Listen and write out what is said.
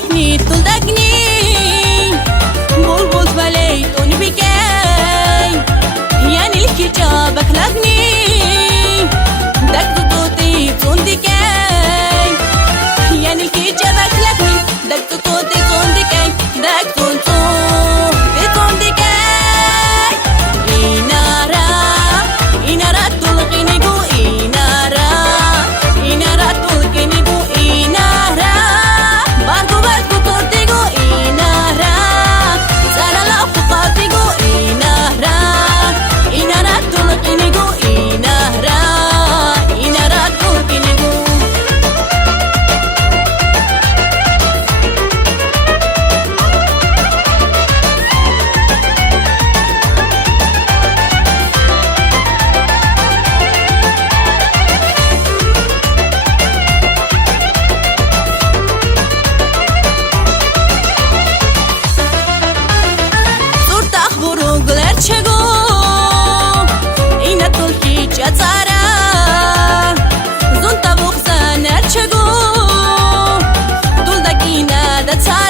خاطني تلدقني بلبل بليتوني بكاي يعني الكتاب أخلقني دك توتي تندكاي يعني الكتاب أخلقني دك توتي تندكاي دك تنتو تندكاي إنارا تلقيني جو إنارا تلقيني جو إنارا باركو تورتي جو إنارا سارا لا فقاتي جو إنارا تلقيني جو إنارا تلقيني جو Çego ina tulki çatsara zunta buxsa nerçego duldakina da tsara